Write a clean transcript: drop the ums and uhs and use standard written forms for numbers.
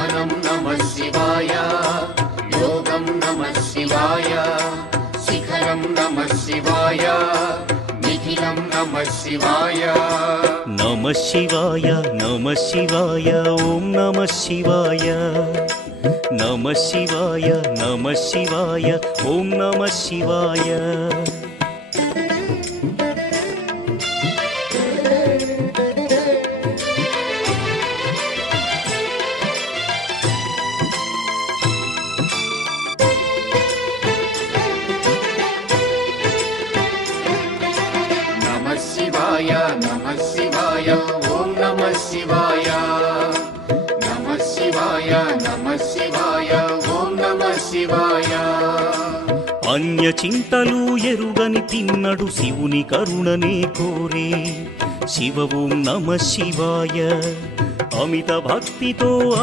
జ్ఞానం నమః శివాయ, యోగం నమః శివాయ, శిఖరం నమః శివాయ, నిఖిలం నమః శివాయ. నమః శివాయ నమః శివాయ ఓం నమః శివాయ. నమః శివాయ నమః శివాయ ఓం నమః శివాయ. నమః శివాయ నమః శివాయ ఓం నమః శివాయ. నమః శివాయ నమః శివాయ ఓం నమః శివాయ. అన్య చింతలు ఎరుగని తిన్నడు శివుని కరుణనే కోరే. శివ ఓం నమః శివాయ. అమిత భక్తితో